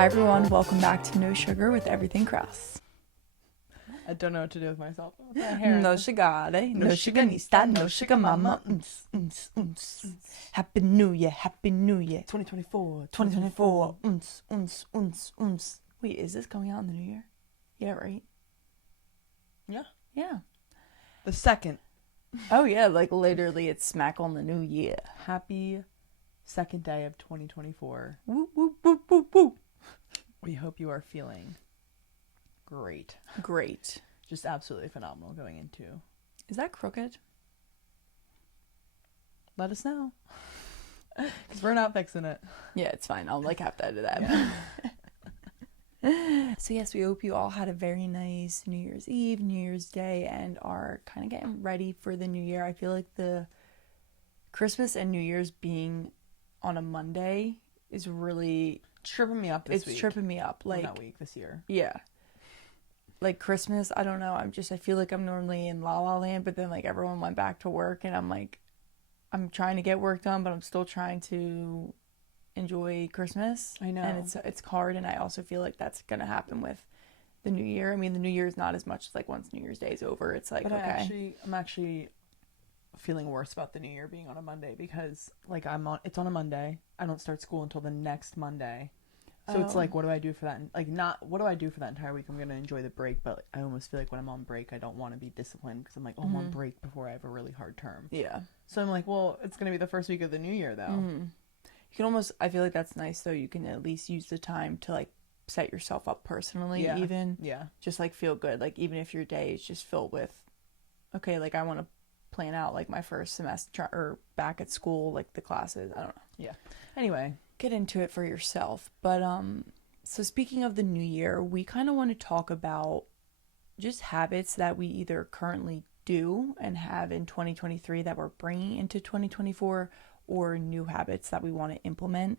Hi everyone, welcome back to No Sugar with Everything Krause. I don't know what to do with myself. No Sugare, no Sugarnista, no Sugar Mama. Happy New Year, Happy New Year. 2024. 2024. Wait, is this coming out in the new year? Yeah, right? Yeah. Yeah. The second. Oh yeah, like literally it's smack on the new year. Happy second day of 2024. Woo, woo, woo, woo, woo. We hope you are feeling great. Great. Just absolutely phenomenal going into. Is that crooked? Let us know. Because we're not fixing it. Yeah, it's fine. I'll have to edit that. Yeah. So yes, we hope you all had a very nice New Year's Eve, New Year's Day, and are kind of getting ready for the new year. I feel like the Christmas and New Year's being on a Monday is really Tripping me up this week. It's tripping me up. Like that week this year. Yeah. Like Christmas, I don't know. I feel like I'm normally in La La Land, but then everyone went back to work and I'm trying to get work done, but I'm still trying to enjoy Christmas. I know. And it's hard, and I also feel like that's going to happen with the new year. I mean, the new year is not as much as once New Year's Day is over, it's but okay. I'm actually feeling worse about the new year being on a Monday because it's on a Monday. I don't start school until the next Monday. So it's what do I do for that? What do I do for that entire week? I'm going to enjoy the break, but I almost feel like when I'm on break, I don't want to be disciplined because I'm I'm on break before I have a really hard term. Yeah. So I'm well, it's going to be the first week of the new year though. Mm-hmm. You can almost, I feel like that's nice though. You can at least use the time to set yourself up personally, even. Yeah. Just feel good. Even if your day is just filled with, okay, I want to plan out my first semester or back at school, the classes. I don't know. Yeah. Anyway, get into it for yourself. But so speaking of the new year, we kind of want to talk about just habits that we either currently do and have in 2023 that we're bringing into 2024, or new habits that we want to implement.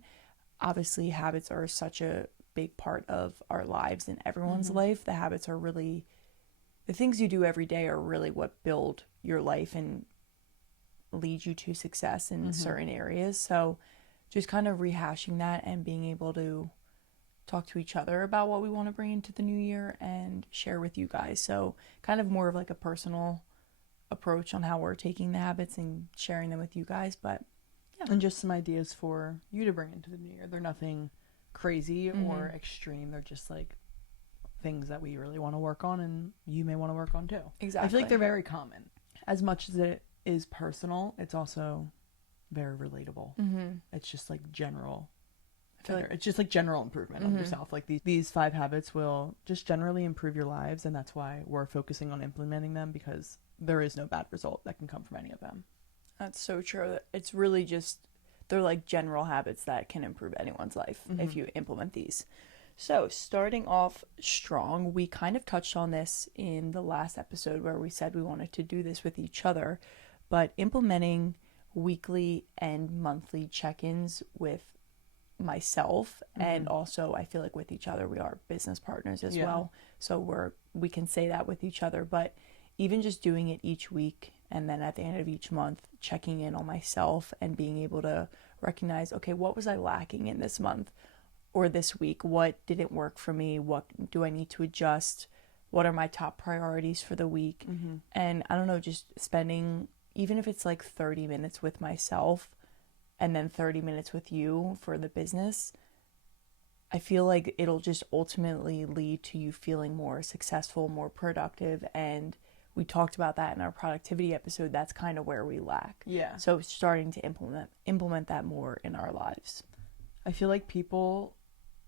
Obviously, habits are such a big part of our lives and everyone's life. The habits are really, the things you do every day are really what build your life and lead you to success in certain areas. So just kind of rehashing that and being able to talk to each other about what we want to bring into the new year and share with you guys. So kind of more of a personal approach on how we're taking the habits and sharing them with you guys. But yeah. And just some ideas for you to bring into the new year. They're nothing crazy or extreme. They're just things that we really want to work on and you may want to work on too. Exactly. I feel like they're very common. As much as it is personal, it's also very relatable. It's just general. I feel it's just general improvement on yourself. These 5 habits will just generally improve your lives, and that's why we're focusing on implementing them, because there is no bad result that can come from any of them. That's so true. It's really just, they're general habits that can improve anyone's life if you implement these. So starting off strong, we kind of touched on this in the last episode where we said we wanted to do this with each other, but implementing weekly and monthly check-ins with myself and also I feel with each other. We are business partners as well, so we can say that with each other, but even just doing it each week and then at the end of each month checking in on myself and being able to recognize, okay, what was I lacking in this month or this week? What didn't work for me? What do I need to adjust? What are my top priorities for the week? And I don't know, just spending, even if it's 30 minutes with myself and then 30 minutes with you for the business, I feel it'll just ultimately lead to you feeling more successful, more productive. And we talked about that in our productivity episode. That's kind of where we lack. Yeah. So starting to implement that more in our lives. I feel people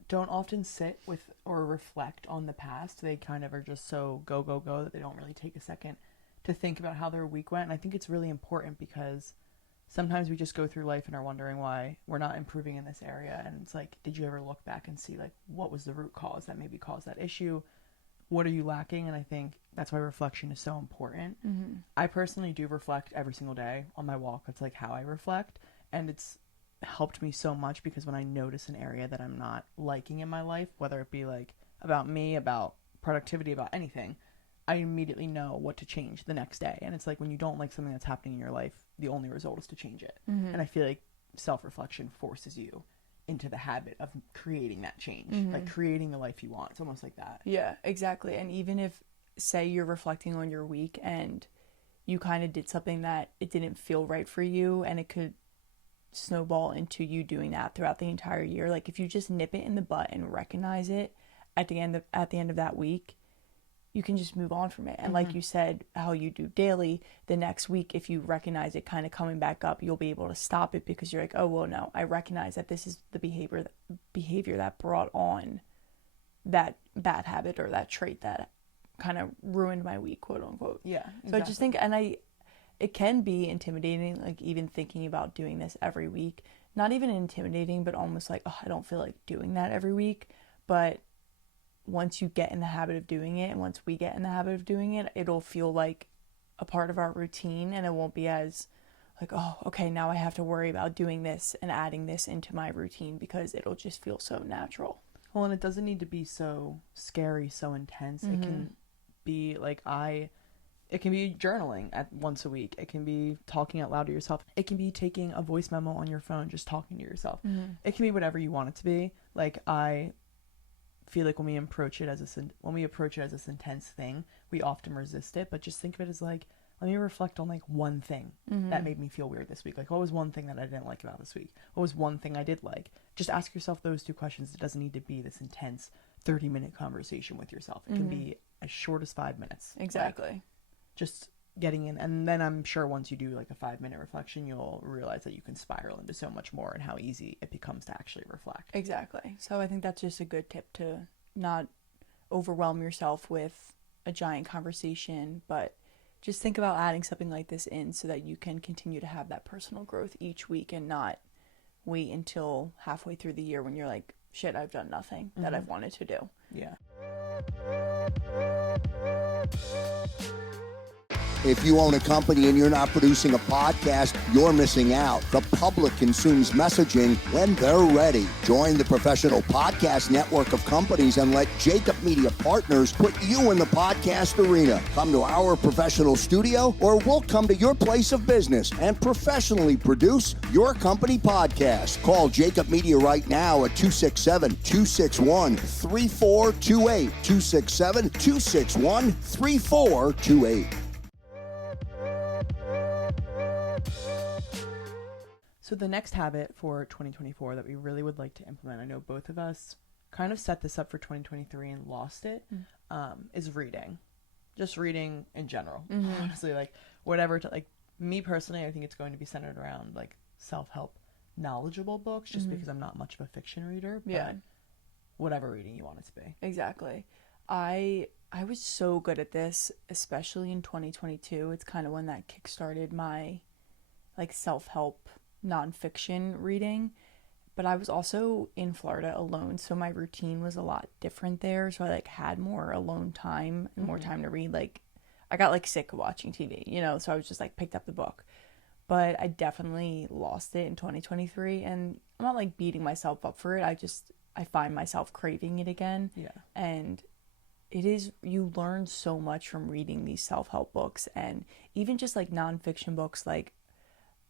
don't often sit with or reflect on the past. They kind of are just so go, go, go that they don't really take a second to think about how their week went. And I think it's really important because sometimes we just go through life and are wondering why we're not improving in this area. And it's did you ever look back and see what was the root cause that maybe caused that issue? What are you lacking? And I think that's why reflection is so important. I personally do reflect every single day on my walk. It's how I reflect. And it's helped me so much because when I notice an area that I'm not liking in my life, whether it be about me, about productivity, about anything, I immediately know what to change the next day. And it's when you don't like something that's happening in your life, the only result is to change it. And I feel self-reflection forces you into the habit of creating that change, Mm-hmm. like creating the life you want. It's almost like that. Yeah, exactly. And even if, say, you're reflecting on your week and you kind of did something that it didn't feel right for you, and it could snowball into you doing that throughout the entire year. Like if you just nip it in the butt and recognize it at the end of that week, you can just move on from it. And like you said, how you do daily, the next week, if you recognize it kind of coming back up, you'll be able to stop it because you're like, oh, well, no, I recognize that this is the behavior that brought on that bad habit or that trait that kind of ruined my week, quote unquote. Yeah, exactly. So I just think, it can be intimidating, like even thinking about doing this every week. Not even intimidating, but almost like, oh, I don't feel like doing that every week. But once you get in the habit of doing it, and once we get in the habit of doing it, it'll feel like a part of our routine, and it won't be as like, oh, okay, now I have to worry about doing this and adding this into my routine, because it'll just feel so natural. Well, and it doesn't need to be so scary, so intense. It can be like it can be journaling at once a week. It can be talking out loud to yourself. It can be taking a voice memo on your phone, just talking to yourself. It can be whatever you want it to be. Like, I feel like when we approach it as this intense thing, we often resist it. But just think of it as like, let me reflect on like one thing that made me feel weird this week. Like, what was one thing that I didn't like about this week? What was one thing I did like? Just ask yourself those two questions. It doesn't need to be this intense 30-minute conversation with yourself. It can be as short as 5 minutes. Exactly. Like, just getting in. And then I'm sure once you do like a 5-minute reflection, you'll realize that you can spiral into so much more and how easy it becomes to actually reflect. Exactly. So I think that's just a good tip, to not overwhelm yourself with a giant conversation, but just think about adding something like this in so that you can continue to have that personal growth each week, and not wait until halfway through the year when you're like, shit, I've done nothing that I've wanted to do. Yeah. If you own a company and you're not producing a podcast, you're missing out. The public consumes messaging when they're ready. Join the professional podcast network of companies and let Jacob Media Partners put you in the podcast arena. Come to our professional studio, or we'll come to your place of business and professionally produce your company podcast. Call Jacob Media right now at 267-261-3428. 267-261-3428. So the next habit for 2024 that we really would like to implement, I know both of us kind of set this up for 2023 and lost it, is reading. Just reading in general. Honestly, like whatever, like me personally, I think it's going to be centered around like self-help, knowledgeable books, just because I'm not much of a fiction reader, but whatever reading you want it to be. Exactly. I was so good at this, especially in 2022. It's kind of when that kickstarted my like self-help nonfiction reading. But I was also in Florida alone, so my routine was a lot different there. So I like had more alone time and more time to read. Like I got like sick of watching TV, so I was just like picked up the book. But I definitely lost it in 2023, and I'm not like beating myself up for it. I find myself craving it again. Yeah. And you learn so much from reading these self-help books, and even just like nonfiction books, like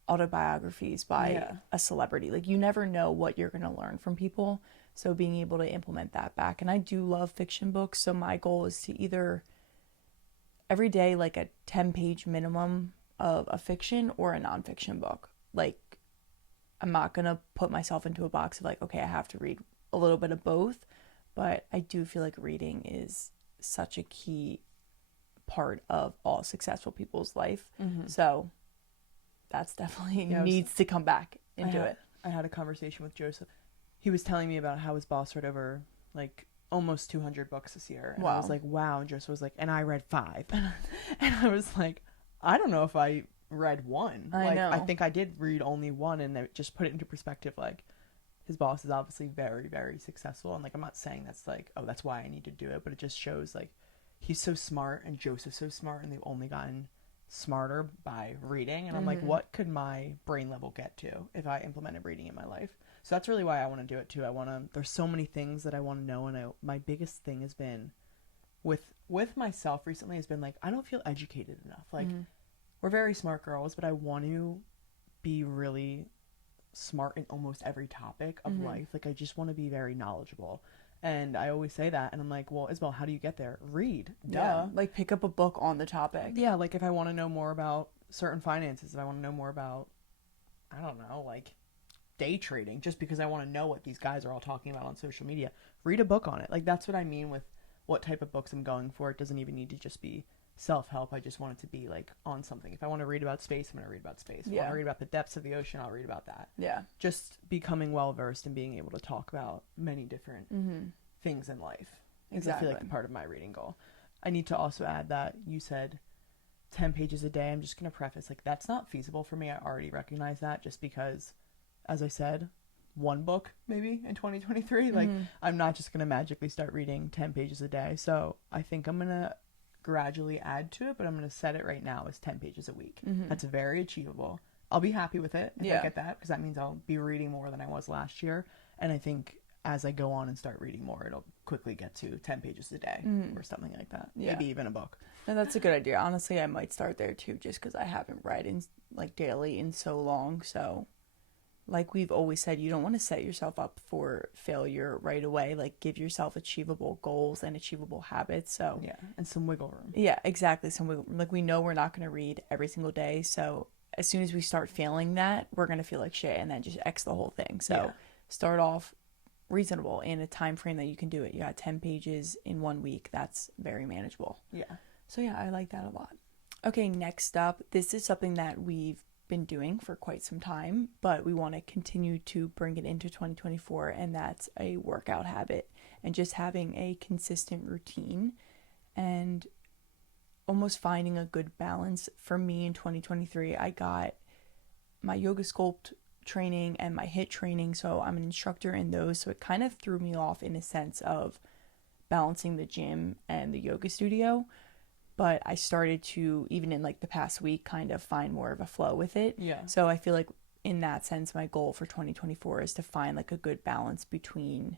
autobiographies by a celebrity. Like you never know what you're going to learn from people. So being able to implement that back. And I do love fiction books. So my goal is to either every day, like a 10-page minimum of a fiction or a nonfiction book. Like I'm not going to put myself into a box of like, okay, I have to read a little bit of both. But I do feel like reading is such a key part of all successful people's life. So that's definitely needs to come back into it. I had a conversation with Joseph. He was telling me about how his boss read over like almost 200 books this year. And I was like, wow. And Joseph was like, and I read 5. And I was like, I don't know if I read 1. I know. I think I did read only 1, and it just put it into perspective. Like his boss is obviously very, very successful. And like, I'm not saying that's like, oh, that's why I need to do it. But it just shows like he's so smart and Joseph's so smart, and they've only gotten smarter by reading. And I'm like, what could my brain level get to if I implemented reading in my life? So that's really why I want to do it too. There's so many things that I want to know, and my biggest thing has been with myself recently has been like, I don't feel educated enough. Like we're very smart girls, but I want to be really smart in almost every topic of life. Like, I just want to be very knowledgeable. And I always say that, and I'm like, well, Isabel, how do you get there? Read. Duh. Yeah, like pick up a book on the topic. Yeah, like if I want to know more about certain finances, if I want to know more about, I don't know, like day trading, just because I want to know what these guys are all talking about on social media, read a book on it. Like, that's what I mean with what type of books I'm going for. It doesn't even need to just be self-help. I just want it to be like on something. If I want to read about space, I'm going to read about space. If I want to read about the depths of the ocean, I'll read about that. Yeah. Just becoming well-versed and being able to talk about many different things in life. Exactly. I feel like part of my reading goal. I need to also add that you said 10 pages a day. I'm just going to preface, like, that's not feasible for me. I already recognize that, just because, as I said, one book maybe in 2023. Like, I'm not just going to magically start reading 10 pages a day. So I think I'm going to gradually add to it, but I'm going to set it right now as 10 pages a week. That's very achievable. I'll be happy with it if I get that, because that means I'll be reading more than I was last year. And I think as I go on and start reading more, it'll quickly get to 10 pages a day or something like that. Maybe even a book. No, that's a good idea. Honestly, I might start there too, just because I haven't read in like daily in so long. So, like we've always said, you don't want to set yourself up for failure right away. Like, give yourself achievable goals and achievable habits. So yeah, and some wiggle room. Yeah, exactly. Like, we know we're not going to read every single day. So as soon as we start feeling that, we're going to feel like shit, and then just X the whole thing. So start off reasonable in a time frame that you can do it. You got 10 pages in 1 week. That's very manageable. Yeah. So yeah, I like that a lot. Okay, next up, this is something that we've been doing for quite some time, but we want to continue to bring it into 2024, and that's a workout habit and just having a consistent routine and almost finding a good balance. For me in 2023, I got my yoga sculpt training and my HIIT training, so I'm an instructor in those, so it kind of threw me off in a sense of balancing the gym and the yoga studio. But I started to, even in like the past week, kind of find more of a flow with it. Yeah. So I feel like in that sense, my goal for 2024 is to find like a good balance between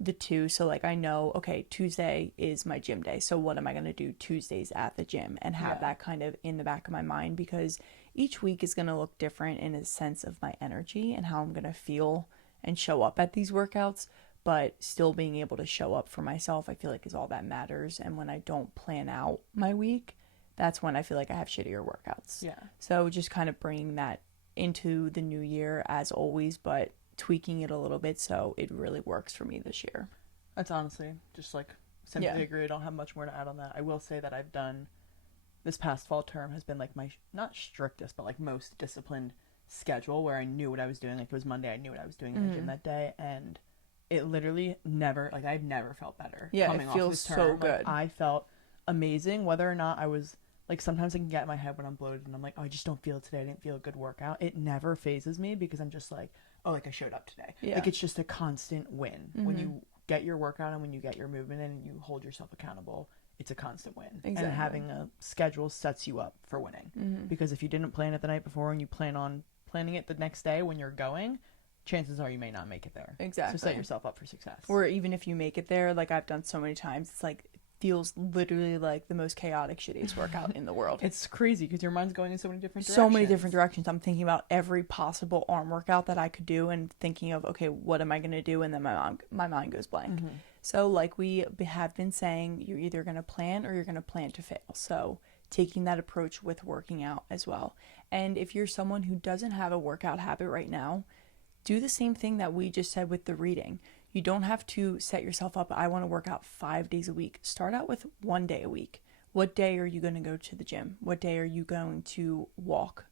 the two. So like, I know, okay, Tuesday is my gym day. So what am I going to do Tuesdays at the gym, and have that kind of in the back of my mind, because each week is going to look different in a sense of my energy and how I'm going to feel and show up at these workouts. But still being able to show up for myself, I feel like, is all that matters. And when I don't plan out my week, that's when I feel like I have shittier workouts. Yeah. So just kind of bringing that into the new year as always, but tweaking it a little bit so it really works for me this year. That's honestly just like simply agree. I don't have much more to add on that. I will say that I've done, this past fall term has been like my, not strictest, but like most disciplined schedule, where I knew what I was doing. Like, it was Monday, I knew what I was doing in the gym that day, and it literally never, like, I've never felt better. Yeah, coming it feels off this term. so good. Like, I felt amazing, whether or not I was, like, sometimes I can get in my head when I'm bloated and I'm like, oh, I just don't feel it today. I didn't feel a good workout. It never phases me, because I'm just like, oh, like, I showed up today. Yeah. Like, it's just a constant win. When you get your workout and when you get your movement in and you hold yourself accountable, it's a constant win. Exactly. And having a schedule sets you up for winning. Because if you didn't plan it the night before and you plan on planning it the next day when you're going, chances are you may not make it there. Exactly. So set yourself up for success. Or even if you make it there, like I've done so many times, it's like, it feels literally like the most chaotic, shittiest workout in the world. It's crazy because your mind's going in so many different directions. So many different directions. I'm thinking about every possible arm workout that I could do and thinking of, okay, what am I going to do? And then my mind goes blank. So like we have been saying, you're either going to plan or you're going to plan to fail. So taking that approach with working out as well. And if you're someone who doesn't have a workout habit right now, do the same thing that we just said with the reading. You don't have to set yourself up, I want to work out 5 days a week. Start out with 1 day a week. What day are you going to go to the gym? What day are you going to walk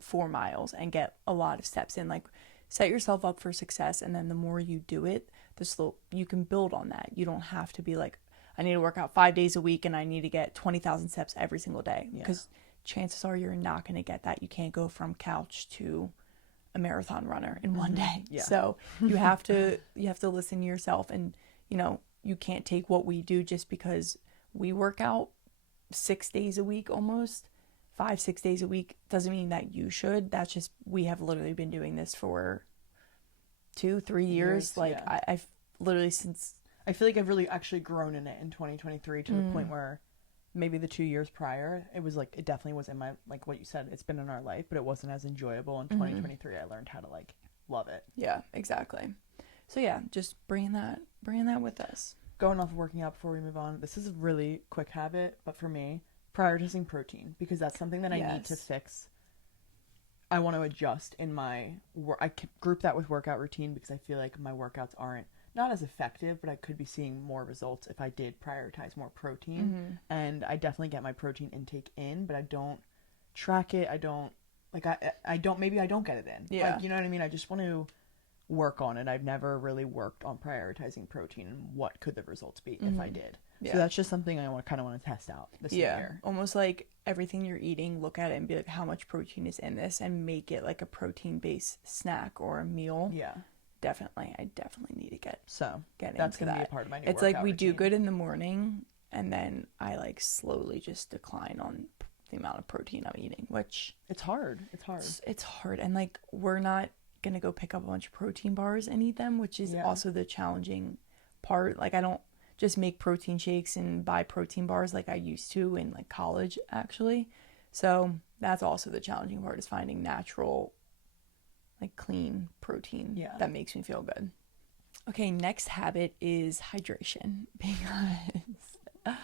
4 miles and get a lot of steps in? Like, set yourself up for success, and then the more you do it, the slow you can build on that. You don't have to be like, I need to work out 5 days a week and I need to get 20,000 steps every single day, because chances are you're not going to get that. You can't go from couch to a marathon runner in 1 day. So you have to listen to yourself, and you can't take what we do just because we work out 6 days a week, almost 5-6 days a week, doesn't mean that you should. That's just, we have literally been doing this for 2-3 years. Like I've literally, since I feel like I've really actually grown in it in 2023 to the point where maybe the 2 years prior, it was like, it definitely was in my, like what you said, it's been in our life, but it wasn't as enjoyable. In 2023, I learned how to like love it. Yeah, exactly. So yeah, just bringing that with us. Going off of working out before we move on, this is a really quick habit, but for me, prioritizing protein, because that's something that I need to fix. I want to adjust in my work. I could group that with workout routine, because I feel like my workouts aren't not as effective, but I could be seeing more results if I did prioritize more protein. And I definitely get my protein intake in, but I don't track it. I don't like I don't maybe I don't get it in. Yeah. Like, you know what I mean? I just want to work on it. I've never really worked on prioritizing protein and what could the results be if I did. Yeah. So that's just something I kind of want to test out this year. Almost like everything you're eating, look at it and be like, how much protein is in this, and make it like a protein-based snack or a meal. Yeah. Definitely. I definitely need to get that's into going to be that. a part of my new It's workout like we do routine. good in the morning, and then I like slowly just decline on the amount of protein I'm eating, which it's hard. It's hard. And like, we're not going to go pick up a bunch of protein bars and eat them, which is also the challenging part. Like, I don't just make protein shakes and buy protein bars like I used to in like college, actually. So that's also the challenging part, is finding natural, like clean protein that makes me feel good. Okay, next habit is hydration, because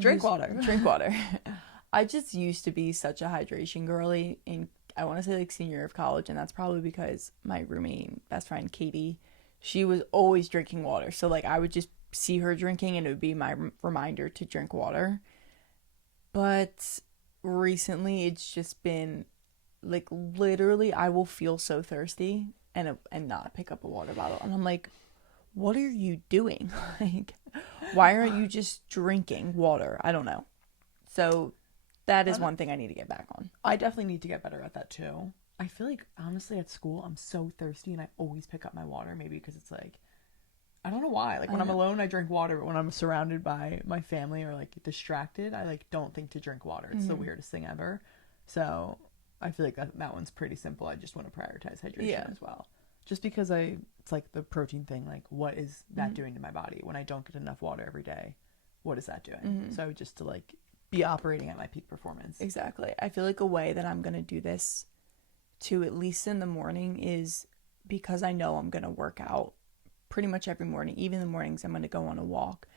Drink water. Drink water. I just used to be such a hydration girly in, I want to say, like senior year of college, and that's probably because my roommate, best friend Katie, she was always drinking water. So like, I would just see her drinking and it would be my reminder to drink water. But recently it's just been like, literally I will feel so thirsty and not pick up a water bottle, and I'm like, what are you doing? Like, why aren't you just drinking water? I don't know. So that is one thing I need to get back on. I definitely need to get better at that too. I feel like, honestly, at school I'm so thirsty and I always pick up my water, maybe because it's like, I don't know why. Like, when I'm alone, I drink water, but when I'm surrounded by my family or like distracted, I like don't think to drink water. It's the weirdest thing ever. So I feel like that one's pretty simple. I just want to prioritize hydration as well. Just because it's like the protein thing. Like, what is that doing to my body when I don't get enough water every day? What is that doing? So just to like be operating at my peak performance. Exactly. I feel like a way that I'm going to do this too, at least in the morning, is because I know I'm going to work out pretty much every morning. Even the mornings I'm going to go on a walk,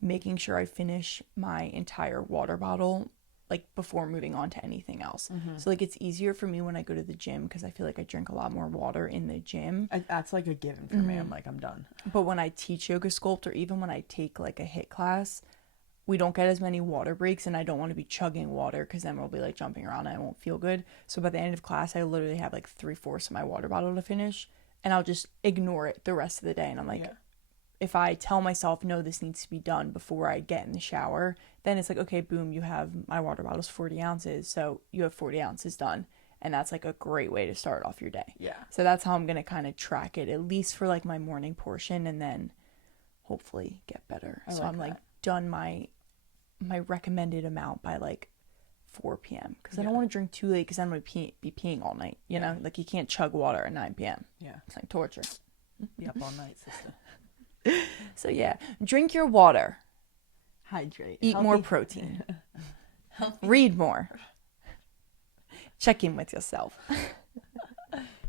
making sure I finish my entire water bottle like before moving on to anything else. So like, it's easier for me when I go to the gym, because I feel like I drink a lot more water in the gym. That's like a given for me. I'm like, I'm done. But when I teach yoga sculpt, or even when I take like a HIIT class, we don't get as many water breaks, and I don't want to be chugging water, because then we'll be like jumping around and I won't feel good. So by the end of class, I literally have like 3/4 of my water bottle to finish, and I'll just ignore it the rest of the day. And I'm like, if I tell myself, no, this needs to be done before I get in the shower, then it's like, okay, boom, you have, my water bottle's 40 ounces. So you have 40 ounces done. And that's like a great way to start off your day. Yeah. So that's how I'm going to kind of track it, at least for like my morning portion, and then hopefully get better. So I'm like done my recommended amount by like 4 p.m. because I don't want to drink too late, because I'm going to be peeing all night. You know, like, you can't chug water at 9 p.m. Yeah. It's like torture. Be up all night, sister. So yeah, drink your water. Hydrate. Eat more protein. Read more. Check in with yourself.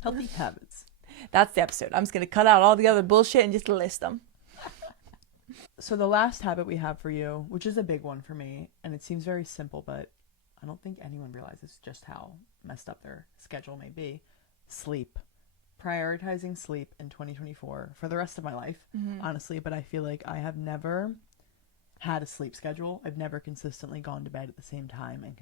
Healthy habits. That's the episode. I'm just going to cut out all the other bullshit and just list them. So the last habit we have for you, which is a big one for me, and it seems very simple, but I don't think anyone realizes just how messed up their schedule may be. Sleep. Prioritizing sleep in 2024 for the rest of my life, honestly, but I feel like I have never had a sleep schedule. I've never consistently gone to bed at the same time, and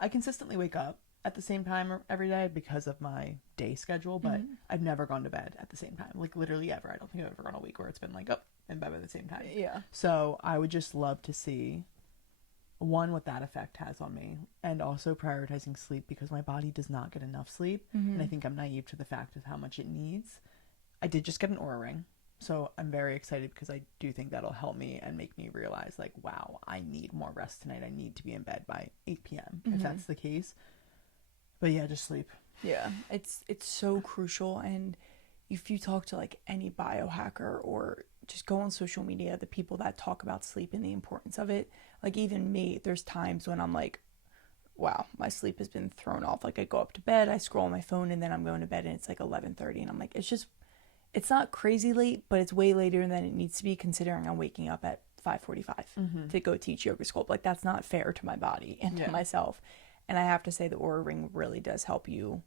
I consistently wake up at the same time every day because of my day schedule, but I've never gone to bed at the same time, like literally ever. I don't think I've ever gone a week where it's been like, oh, in bed at the same time. Yeah. So I would just love to see, one, what that effect has on me, and also prioritizing sleep, because my body does not get enough sleep, and I think I'm naive to the fact of how much it needs. I did just get an Oura ring, so I'm very excited, because I do think that'll help me and make me realize, like, wow, I need more rest tonight. I need to be in bed by 8 p.m. if that's the case. But yeah, just sleep. Yeah, it's so crucial. And if you talk to like any biohacker or just go on social media, the people that talk about sleep and the importance of it. Like, even me, there's times when I'm like, wow, my sleep has been thrown off. Like, I go up to bed, I scroll on my phone, and then I'm going to bed and it's like 11:30, and I'm like, it's not crazy late, but it's way later than it needs to be, considering I'm waking up at 5:45 to go teach yoga school. Like, that's not fair to my body and to myself. And I have to say the Oura Ring really does help you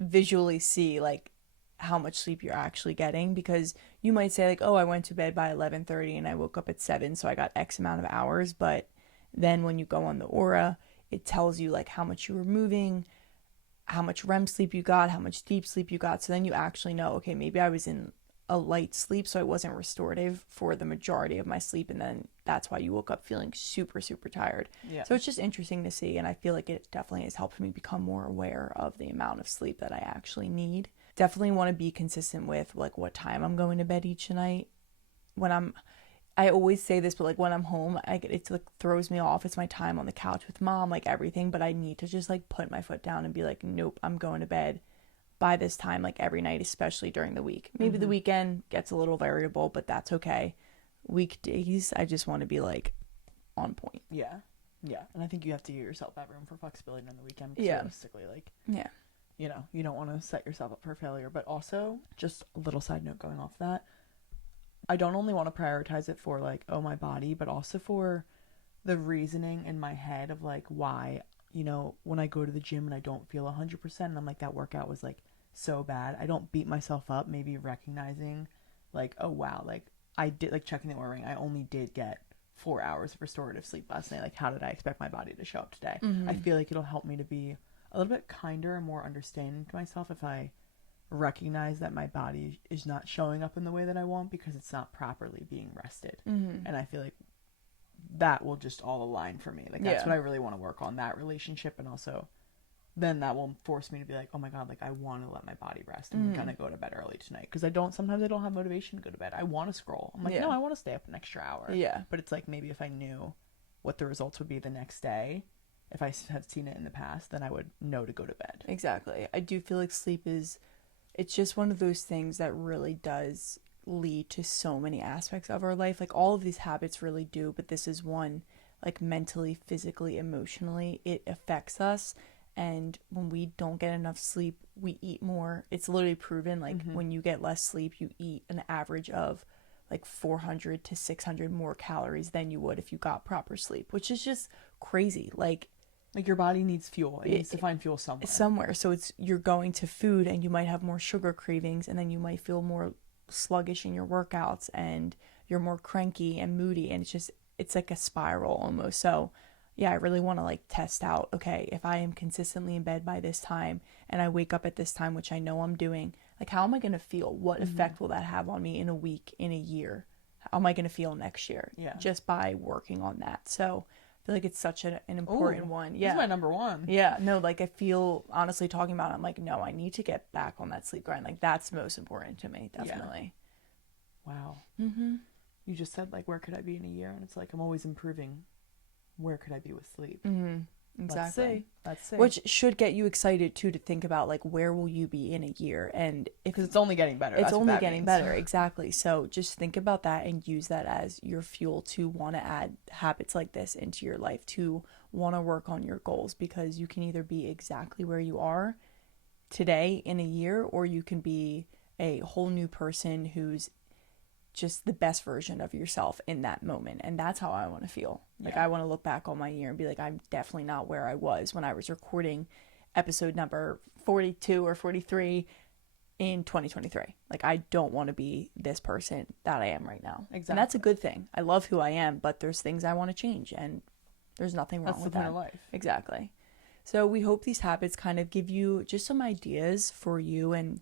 visually see like how much sleep you're actually getting, because you might say like, oh, I went to bed by 11:30 and I woke up at 7, so I got X amount of hours. But then when you go on the Oura, it tells you like how much you were moving, how much REM sleep you got, how much deep sleep you got. So then you actually know, okay, maybe I was in a light sleep, so I wasn't restorative for the majority of my sleep, and then that's why you woke up feeling super, super tired. Yeah. So it's just interesting to see, and I feel like it definitely has helped me become more aware of the amount of sleep that I actually need. Definitely want to be consistent with like what time I'm going to bed each night. I always say this, but like when I'm home, it's like throws me off. It's my time on the couch with mom, like everything, but I need to just like put my foot down and be like, nope, I'm going to bed by this time, like every night, especially during the week. Maybe the weekend gets a little variable, but that's okay. Weekdays, I just want to be like on point. Yeah. And I think you have to give yourself that room for flexibility on the weekend, because realistically, like, you know, you don't want to set yourself up for failure. But also, just a little side note going off that, I don't only want to prioritize it for like, oh, my body, but also for the reasoning in my head of like why, you know, when I go to the gym and I don't feel 100% and I'm like, that workout was like so bad, I don't beat myself up, maybe recognizing like, oh wow, like I did, like checking the Oura Ring, I only did get 4 hours of restorative sleep last night. Like, how did I expect my body to show up today? I feel like it'll help me to be a little bit kinder and more understanding to myself if I recognize that my body is not showing up in the way that I want because it's not properly being rested. And I feel like that will just all align for me. Like, that's what I really want to work on, that relationship. And also then that will force me to be like, oh my god, like I want to let my body rest and I'm gonna go to bed early tonight, because sometimes I don't have motivation to go to bed. I want to scroll. I'm like, no, I want to stay up an extra hour. But it's like, maybe if I knew what the results would be the next day, if I had seen it in the past, then I would know to go to bed. Exactly. I do feel like sleep it's just one of those things that really does lead to so many aspects of our life. Like, all of these habits really do, but this is one, like mentally, physically, emotionally, it affects us. And when we don't get enough sleep, we eat more. It's literally proven, like when you get less sleep, you eat an average of like 400 to 600 more calories than you would if you got proper sleep, which is just crazy. Like your body needs fuel. It needs to find fuel somewhere. So you're going to food and you might have more sugar cravings, and then you might feel more sluggish in your workouts and you're more cranky and moody, and it's like a spiral almost. So yeah, I really want to like test out, okay, if I am consistently in bed by this time and I wake up at this time, which I know I'm doing, like how am I going to feel? What effect will that have on me in a week, in a year? How am I going to feel next year? Just by working on that. So I feel like it's such an important one. This is my number one. Yeah, no, like I feel, honestly talking about it, I'm like, no, I need to get back on that sleep grind. Like that's most important to me, definitely. Wow. You just said like, where could I be in a year? And it's like, I'm always improving. Where could I be with sleep? Exactly. Let's see. Which should get you excited too, to think about like, where will you be in a year? And because it's only getting better. It's only getting better. Exactly. So just think about that and use that as your fuel to want to add habits like this into your life, to want to work on your goals, because you can either be exactly where you are today in a year, or you can be a whole new person who's just the best version of yourself in that moment. And that's how I want to feel. Like I want to look back on my year and be like, I'm definitely not where I was when I was recording episode number 42 or 43 in 2023. Like I don't want to be this person that I am right now. Exactly. And that's a good thing. I love who I am, but there's things I want to change, and there's nothing wrong with that. That's the point of life. Exactly. So we hope these habits kind of give you just some ideas for you, and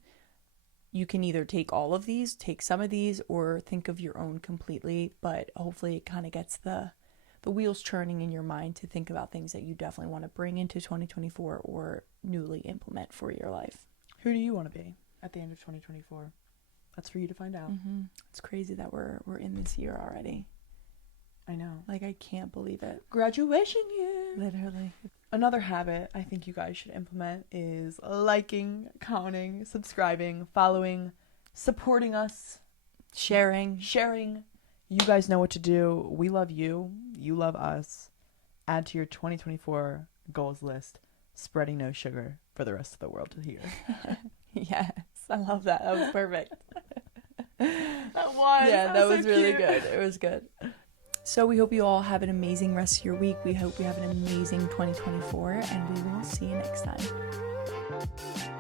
you can either take all of these, take some of these, or think of your own completely. But hopefully it kind of gets the wheels churning in your mind to think about things that you definitely want to bring into 2024 or newly implement for your life. Who do you want to be at the end of 2024? That's for you to find out. It's crazy that we're in this year already. I know. Like, I can't believe it. Graduation year. Literally. Another habit I think you guys should implement is liking, commenting, subscribing, following, supporting us sharing. You guys know what to do. We love you. You love us. Add to your 2024 goals list, spreading no sugar for the rest of the world to hear. Yes, I love that. That was perfect. That was. Yeah, that was so really cute. good. It was good. So we hope you all have an amazing rest of your week. We hope you have an amazing 2024, and we will see you next time.